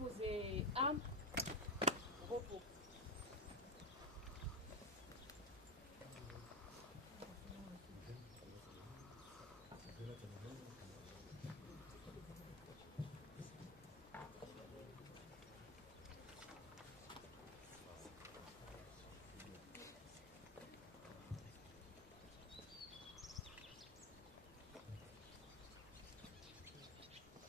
Reposer âme, repos.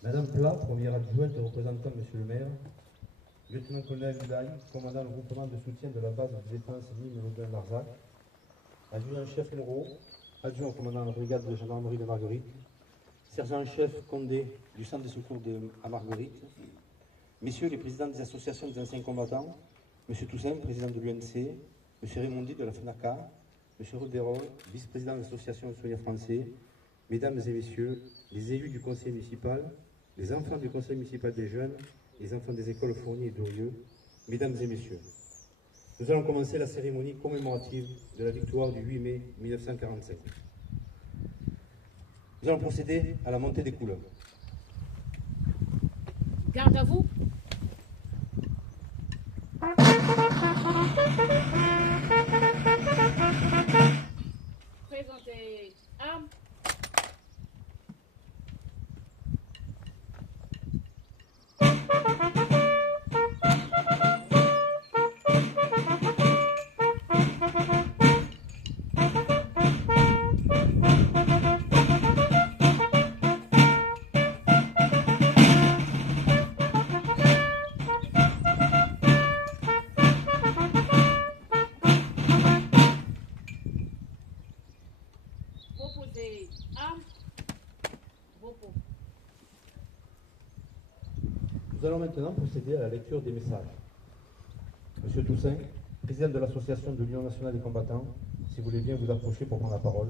Madame Plat, première adjointe représentant Monsieur le maire, lieutenant-colonel Hulaï, commandant le groupement de soutien de la base de défense Nîmes-Loudun-Larzac, adjudant-chef Moreau, adjoint au commandant de la brigade de gendarmerie de Marguerite, sergent-chef Condé du centre de secours à Marguerite, messieurs les présidents des associations des anciens combattants, Monsieur Toussaint, président de l'UNC, Monsieur Raymondi de la FNACA, Monsieur Roderol, vice-président de l'association Soyez français, mesdames et messieurs, les élus du conseil municipal, les enfants du conseil municipal des jeunes, les enfants des écoles Fournier et Dorieux, mesdames et messieurs, nous allons commencer la cérémonie commémorative de la victoire du 8 mai 1945. Nous allons procéder à la montée des couleurs. Garde à vous. Présentez armes. Reposer armes, repos. Nous allons maintenant procéder à la lecture des messages. Monsieur Toussaint, président de l'association de l'Union nationale des combattants, si vous voulez bien vous approcher pour prendre la parole.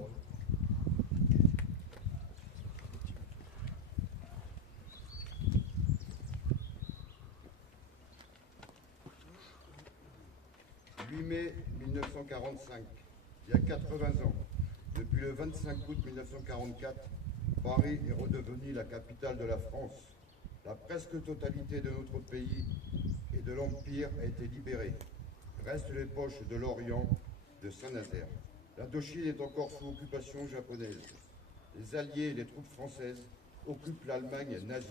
« 8 mai 1945, il y a 80 ans, depuis le 25 août 1944, Paris est redevenu la capitale de la France. La presque totalité de notre pays et de l'Empire a été libérée. Restent les poches de l'Orient, de Saint-Nazaire. L'Indochine est encore sous occupation japonaise. Les Alliés et les troupes françaises occupent l'Allemagne nazie.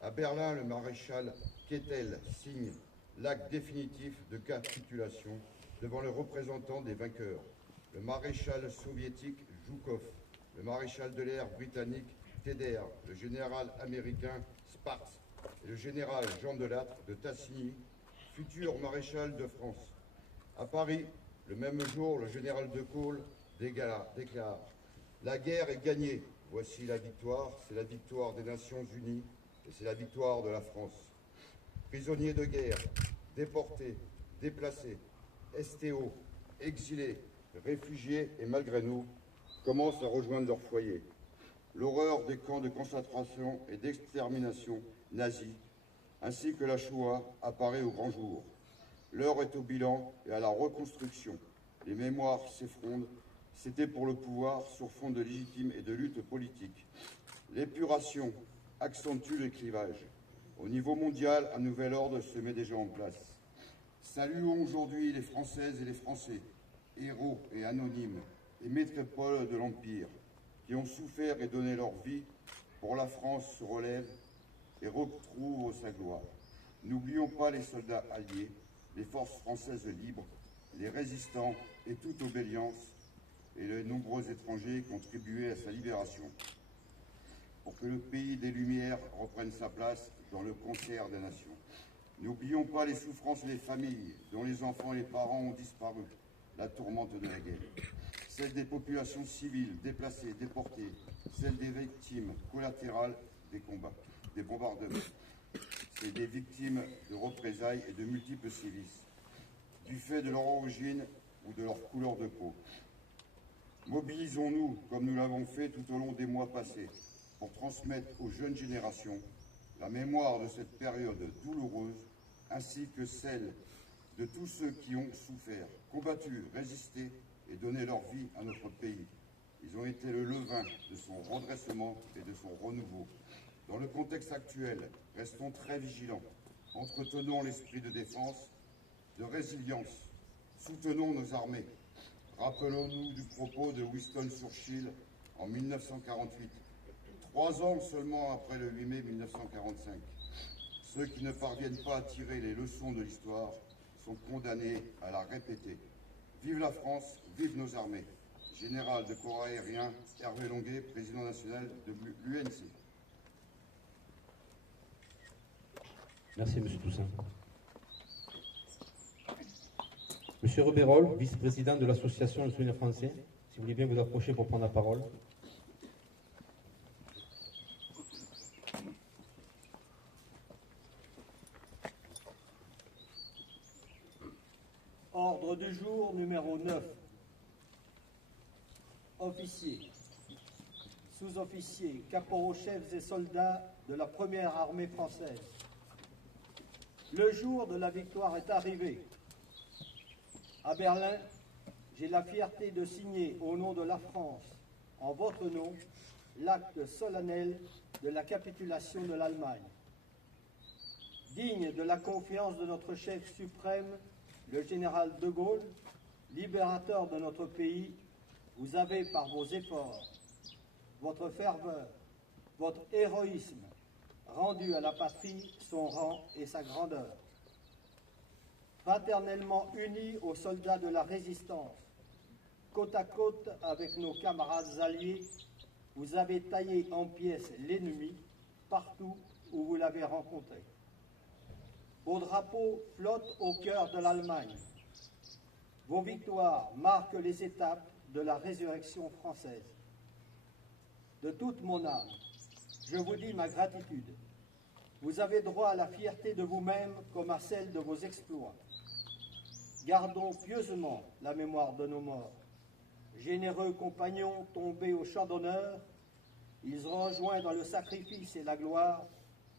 À Berlin, le maréchal Keitel signe l'acte définitif de capitulation devant le représentant des vainqueurs, le maréchal soviétique Zhukov, le maréchal de l'air britannique Tedder, le général américain Sparks et le général Jean Delattre de Tassigny, futur maréchal de France. À Paris, le même jour, le général de Gaulle déclare « La guerre est gagnée, voici la victoire, c'est la victoire des Nations Unies et c'est la victoire de la France. » Prisonniers de guerre, déportés, déplacés, STO, exilés, réfugiés et malgré nous, commencent à rejoindre leur foyer. L'horreur des camps de concentration et d'extermination nazis, ainsi que la Shoah, apparaît au grand jour. L'heure est au bilan et à la reconstruction. Les mémoires s'effondrent. C'était pour le pouvoir sur fond de légitime et de lutte politique. L'épuration accentue le clivage. Au niveau mondial, un nouvel ordre se met déjà en place. Saluons aujourd'hui les Françaises et les Français, héros et anonymes, et métropoles de l'Empire, qui ont souffert et donné leur vie pour la France se relève et retrouve sa gloire. N'oublions pas les soldats alliés, les forces françaises libres, les résistants et toute obédience, et les nombreux étrangers contribuaient à sa libération, pour que le pays des Lumières reprenne sa place dans le concert des nations. N'oublions pas les souffrances des familles dont les enfants et les parents ont disparu, la tourmente de la guerre. Celle des populations civiles déplacées, déportées, celle des victimes collatérales des combats, des bombardements. C'est des victimes de représailles et de multiples sévices, du fait de leur origine ou de leur couleur de peau. Mobilisons-nous, comme nous l'avons fait tout au long des mois passés, pour transmettre aux jeunes générations la mémoire de cette période douloureuse, ainsi que celle de tous ceux qui ont souffert, combattu, résisté et donné leur vie à notre pays. Ils ont été le levain de son redressement et de son renouveau. Dans le contexte actuel, restons très vigilants. Entretenons l'esprit de défense, de résilience. Soutenons nos armées. Rappelons-nous du propos de Winston Churchill en 1948, 3 ans seulement après le 8 mai 1945. Ceux qui ne parviennent pas à tirer les leçons de l'histoire sont condamnés à la répéter. Vive la France, vive nos armées. Général de corps aérien Hervé Longuet, président national de l'UNC. Merci, M. Toussaint. Monsieur Rebérol, vice-président de l'association Le Souvenir Français, si vous voulez bien vous approcher pour prendre la parole. Ordre du jour numéro 9. Officiers, sous-officiers, caporaux-chefs et soldats de la première armée française. Le jour de la victoire est arrivé. À Berlin, j'ai la fierté de signer au nom de la France, en votre nom, l'acte solennel de la capitulation de l'Allemagne. Digne de la confiance de notre chef suprême, le général de Gaulle, libérateur de notre pays, vous avez, par vos efforts, votre ferveur, votre héroïsme, rendu à la patrie son rang et sa grandeur. Fraternellement unis aux soldats de la résistance, côte à côte avec nos camarades alliés, vous avez taillé en pièces l'ennemi partout où vous l'avez rencontré. Vos drapeaux flottent au cœur de l'Allemagne. Vos victoires marquent les étapes de la résurrection française. De toute mon âme, je vous dis ma gratitude. Vous avez droit à la fierté de vous-même comme à celle de vos exploits. Gardons pieusement la mémoire de nos morts. Généreux compagnons tombés au champ d'honneur, ils ont rejoint dans le sacrifice et la gloire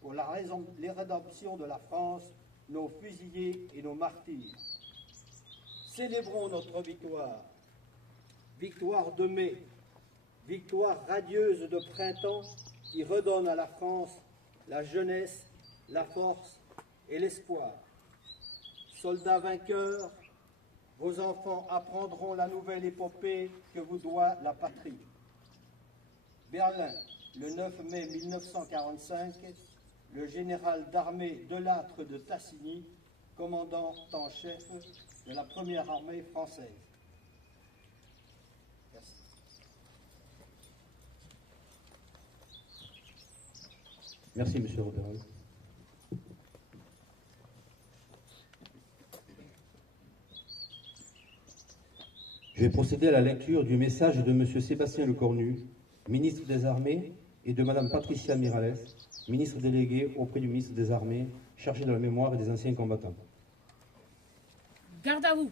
pour la rédemption de la France, nos fusillés et nos martyrs. Célébrons notre victoire. Victoire de mai, victoire radieuse de printemps qui redonne à la France la jeunesse, la force et l'espoir. Soldats vainqueurs, vos enfants apprendront la nouvelle épopée que vous doit la patrie. Berlin, le 9 mai 1945, le général d'armée Delattre de Tassigny, commandant en chef de la première armée française. Merci. Merci, M. Rebérol. Je vais procéder à la lecture du message de M. Sébastien Lecornu, ministre des Armées, et de Mme Patricia Miralles, ministre déléguée auprès du ministre des Armées, chargée de la mémoire et des anciens combattants. Garde à vous.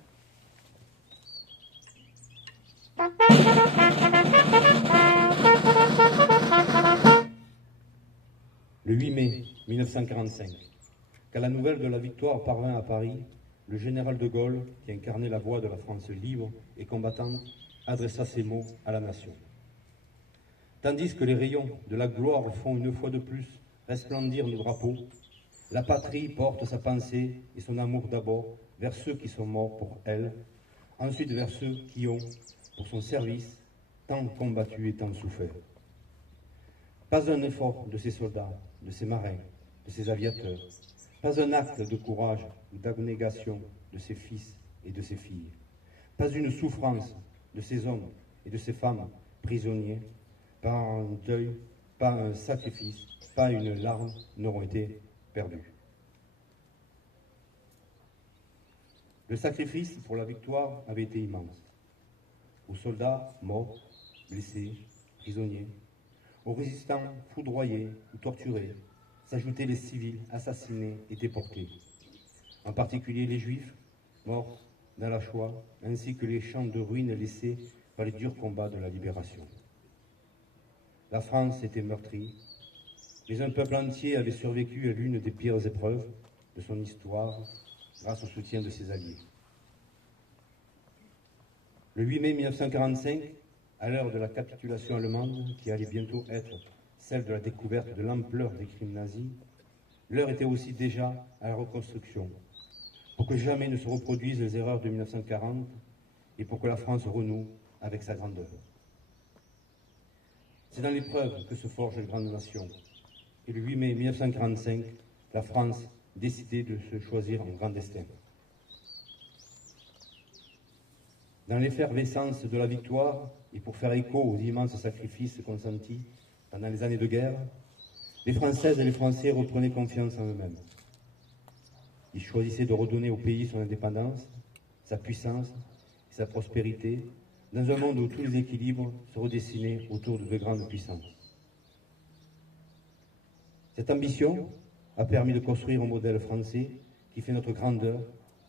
Le 8 mai 1945, quand la nouvelle de la victoire parvint à Paris, le général de Gaulle, qui incarnait la voix de la France libre et combattante, adressa ces mots à la nation. Tandis que les rayons de la gloire font une fois de plus resplendir nos drapeaux, la patrie porte sa pensée et son amour d'abord vers ceux qui sont morts pour elle, ensuite vers ceux qui ont, pour son service, tant combattu et tant souffert. Pas un effort de ces soldats, de ces marins, de ces aviateurs, pas un acte de courage ou d'abnégation de ses fils et de ses filles, pas une souffrance de ces hommes et de ces femmes prisonniers, pas un deuil, pas un sacrifice, pas une larme n'auront été perdus. Le sacrifice pour la victoire avait été immense. Aux soldats morts, blessés, prisonniers, aux résistants foudroyés ou torturés, s'ajoutaient les civils assassinés et déportés, en particulier les Juifs morts dans la Shoah, ainsi que les champs de ruines laissés par les durs combats de la libération. La France était meurtrie, mais un peuple entier avait survécu à l'une des pires épreuves de son histoire grâce au soutien de ses alliés. Le 8 mai 1945, à l'heure de la capitulation allemande, qui allait bientôt être celle de la découverte de l'ampleur des crimes nazis, l'heure était aussi déjà à la reconstruction, pour que jamais ne se reproduisent les erreurs de 1940 et pour que la France renoue avec sa grandeur. C'est dans l'épreuve que se forge une grande nation. Et le 8 mai 1945, la France décidait de se choisir un grand destin. Dans l'effervescence de la victoire, et pour faire écho aux immenses sacrifices consentis pendant les années de guerre, les Françaises et les Français reprenaient confiance en eux-mêmes. Ils choisissaient de redonner au pays son indépendance, sa puissance et sa prospérité, dans un monde où tous les équilibres se redessinaient autour de deux grandes puissances. Cette ambition a permis de construire un modèle français qui fait notre grandeur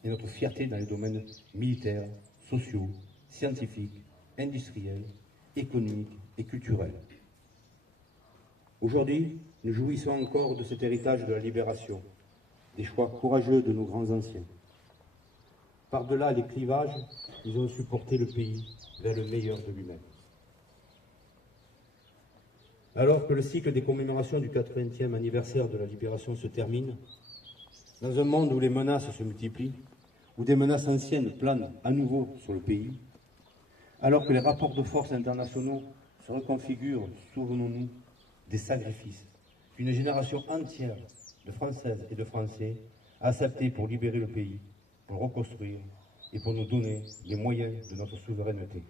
et notre fierté dans les domaines militaires, sociaux, scientifiques, industriels, économiques et culturels. Aujourd'hui, nous jouissons encore de cet héritage de la libération, des choix courageux de nos grands anciens. Par-delà les clivages, ils ont su porter le pays vers le meilleur de lui-même. Alors que le cycle des commémorations du 80e anniversaire de la libération se termine, dans un monde où les menaces se multiplient, où des menaces anciennes planent à nouveau sur le pays, alors que les rapports de force internationaux se reconfigurent, souvenons-nous des sacrifices qu'une génération entière de Françaises et de Français a accepté pour libérer le pays, pour le reconstruire et pour nous donner les moyens de notre souveraineté.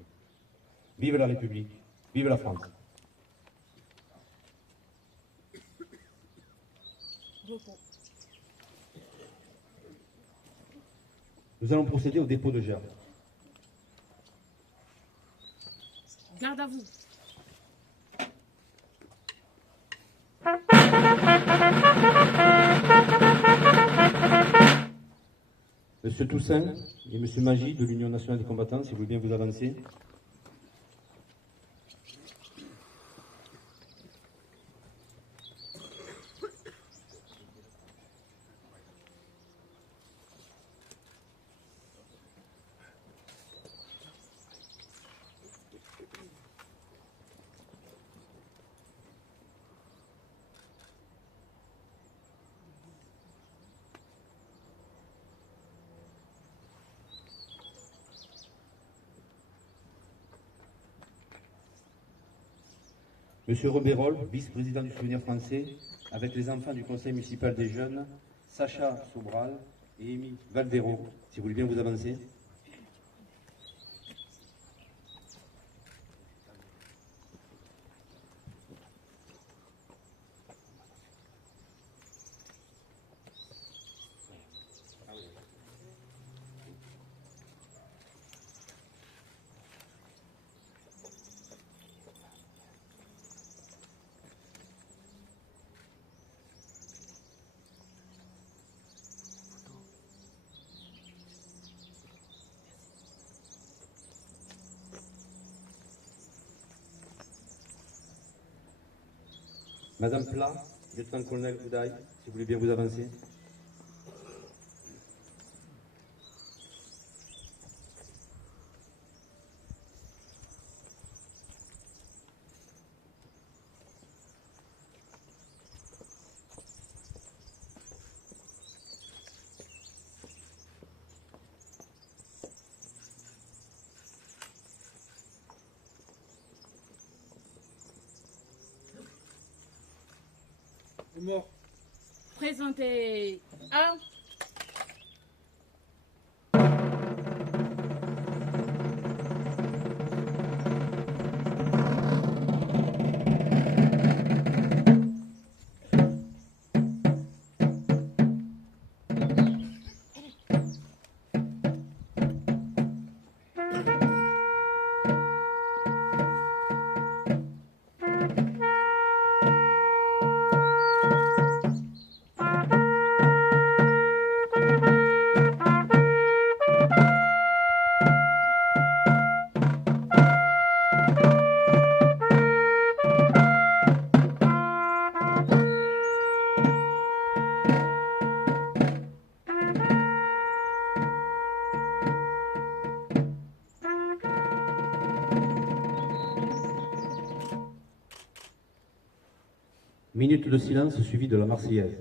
Vive la République, vive la France. Repos. Nous allons procéder au dépôt de gerbe. Garde à vous. Monsieur Toussaint et Monsieur Magie de l'Union nationale des combattants, si vous voulez bien vous avancer. Monsieur Rebérol, vice-président du Souvenir français, avec les enfants du Conseil municipal des jeunes, Sacha Sobral et Émy Valdero, si vous voulez bien vous avancer. Madame Plat, lieutenant-colonel Oudaï, si vous voulez bien vous avancer. Mort. Présentez un. Minute de silence suivie de la Marseillaise.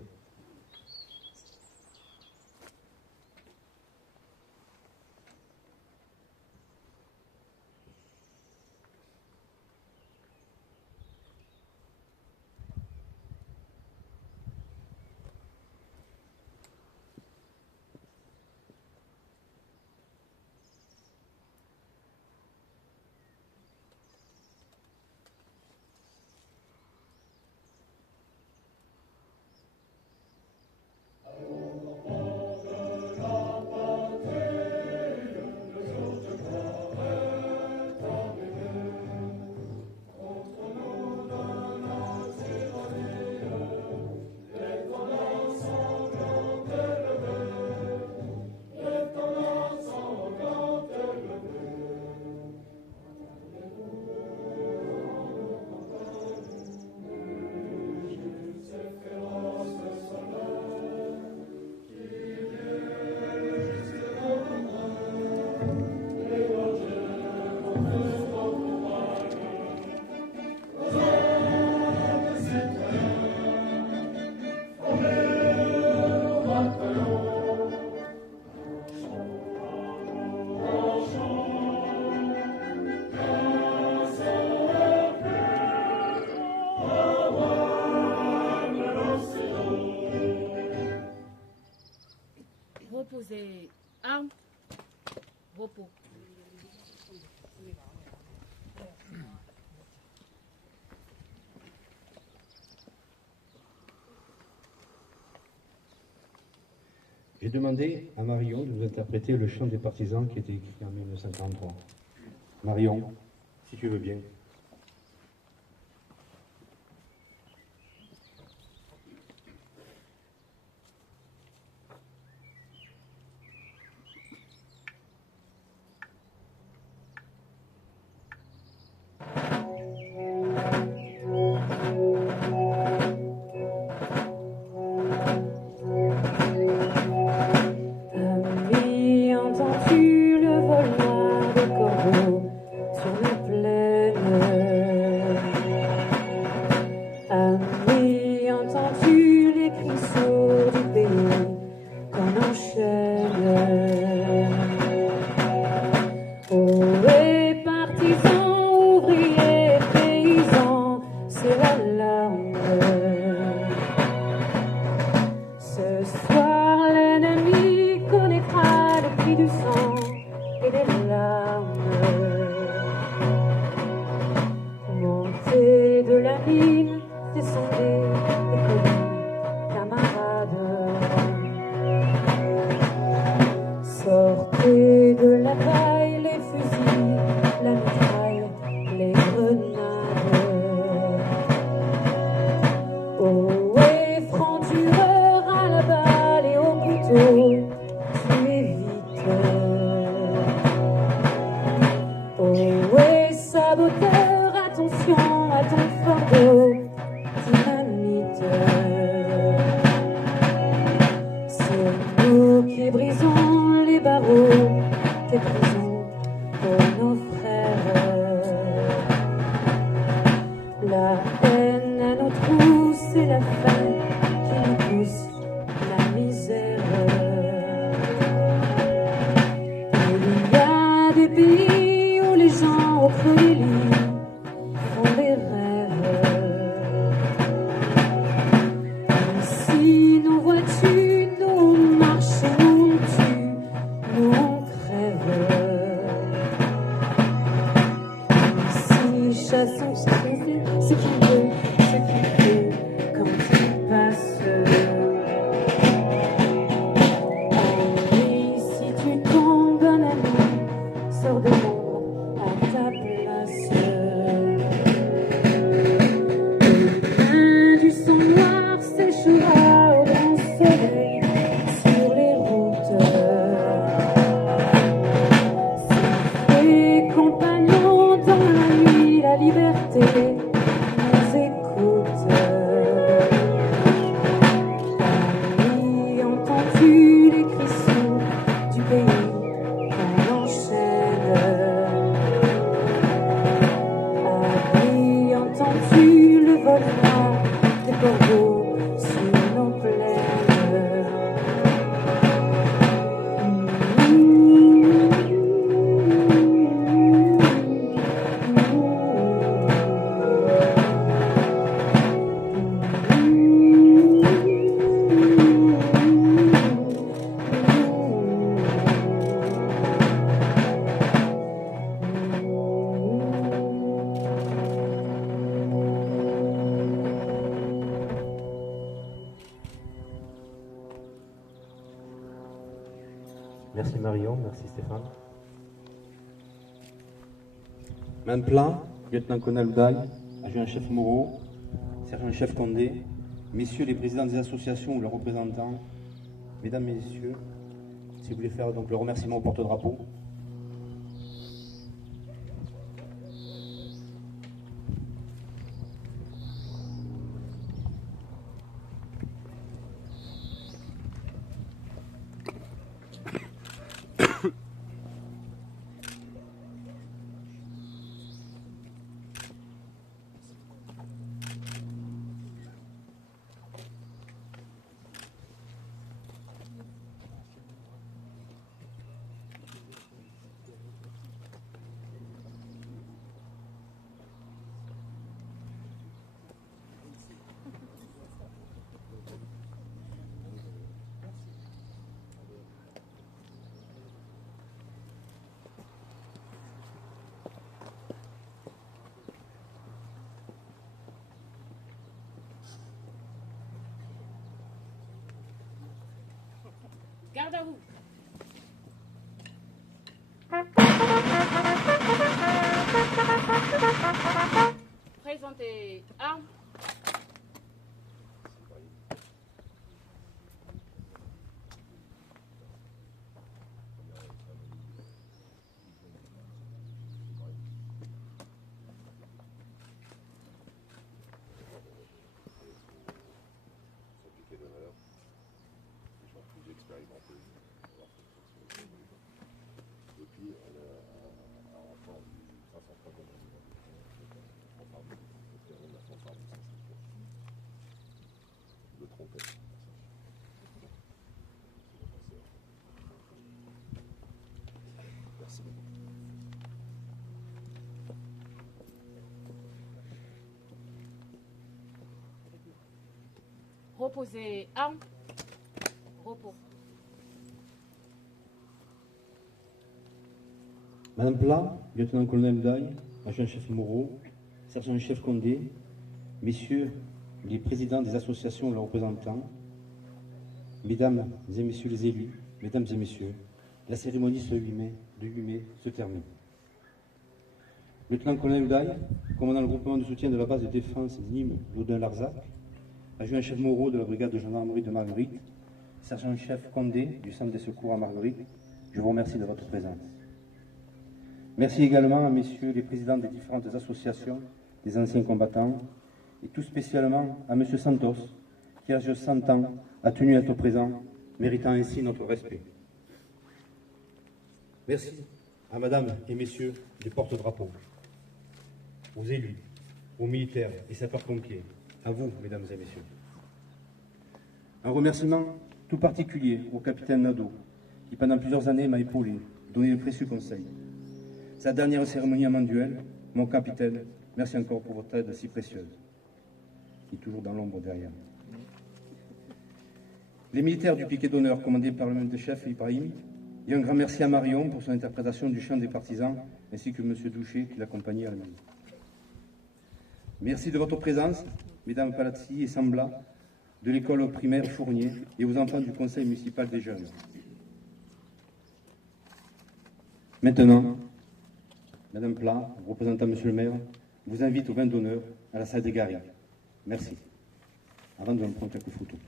repos. J'ai demandé à Marion de nous interpréter le chant des partisans qui était écrit en 1943. Marion, si tu veux bien. Entends-tu le vol noir des corbeaux sur les plaines? Ami, entends-tu les cris sourds du pays qu'on enchaîne? Oh, partisans, ouvriers, paysans, c'est l'alarme. Ce soir, l'ennemi connaîtra le prix du sang et des larmes. Montez de la mine, descendez des collines, camarades. Sortez de la paille, les fusils, la mitraille, les grenades. Oh, et franc-tireur à la balle et au couteau, tuez vite. Oh, et saboteur, attention à ton fardeau, dynamite. C'est nous qui brisons les barreaux des prisons pour nos frères. La haine à nos trous, c'est la faim qui nous pousse la misère. Il y a des pays où les gens au creux des lits font des rêves. Ici, nous vois-tu, nous on marche et nous on tue, nous on crève. Ici, chassons ce qu'il fait, ce qu'il veut, ce qu'il fait, quand il passe. Et si tu tombes un ami, sors de l'ombre à ta place. Et du sang noir séchera au grand soleil sur les routes. Et compagnons dans la nuit, la liberté nous écoute. Ami, entends-tu les cris sourds du pays qu'on enchaîne? Ami, entends-tu le vol noir des corbeaux sur nos plaines? Merci Marion, merci Stéphane. Même plan, lieutenant-colonel Oudaille, adjudant-chef Moreau, sergent-chef Condé, messieurs les présidents des associations ou leurs représentants, mesdames, messieurs, si vous voulez faire donc le remerciement au porte-drapeau. Garde à vous. Présentez armes. Reposez armes. Repos. Madame Plat, lieutenant-colonel Daille, adjudant-chef Moreau, sergent-chef Condé, messieurs les présidents des associations et leurs représentants, mesdames et messieurs les élus, mesdames et messieurs, la cérémonie ce 8 mai se termine. Lieutenant-colonel Daille, commandant le groupement de soutien de la base de défense Nîmes-Laudun-Larzac, adjudant-chef Moreau de la brigade de gendarmerie de Marguerite, sergent-chef Condé du centre des secours à Marguerite, je vous remercie de votre présence. Merci également à messieurs les présidents des différentes associations des anciens combattants et tout spécialement à monsieur Santos qui, à 100 ans, a tenu à être présent, méritant ainsi notre respect. Merci à madame et messieurs les porte-drapeaux, aux élus, aux militaires et sapeurs-pompiers, à vous, mesdames et messieurs. Un remerciement tout particulier au capitaine Nadeau, qui pendant plusieurs années m'a épaulé, donné de précieux conseils. Sa dernière cérémonie à Manduel, mon capitaine, merci encore pour votre aide si précieuse. Et toujours dans l'ombre derrière. Les militaires du piquet d'honneur, commandés par le même chef Ibrahim, et un grand merci à Marion pour son interprétation du chant des partisans, ainsi que M. Douché qui l'accompagnait à la main. Merci de votre présence, mesdames Palazzi et Sambla, de l'école primaire Fournier et aux enfants du conseil municipal des jeunes. Maintenant, Madame Plat, représentant Monsieur le maire, vous invite au vin d'honneur à la salle des Garrigues. Merci. Avant de me prendre quelques photos.